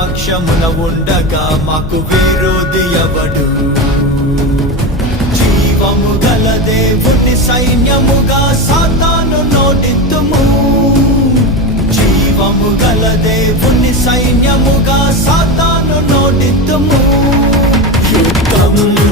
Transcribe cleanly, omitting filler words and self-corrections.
పక్షమున ఉండగా మాకు విరోధి ఎవడు? జీవము గల దేవుని సైన్యముగా సాతాను నోటిత్తుము. జీవము గల దేవుని సైన్యముగా సాతాను నోటిత్తుము. యుద్ధం